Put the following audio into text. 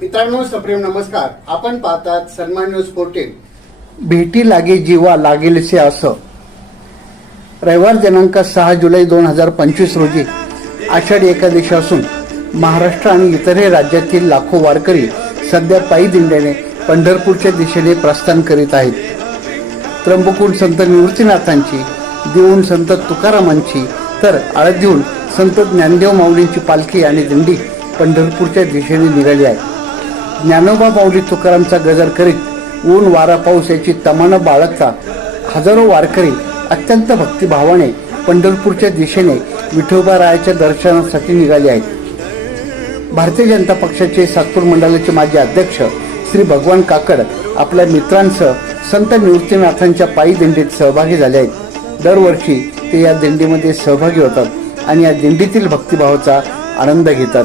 मित्रांनो सप्रेम नमस्कार. आपण पाहतात सन्मान न्यूज फोर्टीन भेटी लागे जीवा लागेलसे असं. रविवार दिनांक सहा जुलै दोन हजार पंचवीस रोजी आषाढी एकादशी असून महाराष्ट्र आणि इतरही राज्यातील लाखो वारकरी सध्या पायी दिंड्याने पंढरपूरच्या दिशेने प्रस्थान करीत आहेत. त्र्यंबकून संत निवृत्तीनाथांची देऊन संत तुकारामांची तर आळदीहून संत ज्ञानदेव माऊलींची पालखी आणि दिंडी पंढरपूरच्या दिशेने निघाली आहे. ज्ञानोबा बावली तुकारामचा गजर करीत ऊन वारा पाऊस याची तमाना बाळगता हजारो वारकरी अत्यंत भक्तिभावाने पंढरपूरच्या दिशेने विठोबा रायाच्या दर्शनासाठी निघाले आहेत. भारतीय जनता पक्षाचे सातपूर मंडळाचे माजी अध्यक्ष श्री भगवान काकड आपल्या मित्रांसह संत निवृत्तीनाथांच्या पायी दिंडीत सहभागी झाले आहेत. दरवर्षी ते या दिंडीमध्ये सहभागी होतात आणि या दिंडीतील भक्तिभावाचा आनंद घेतात.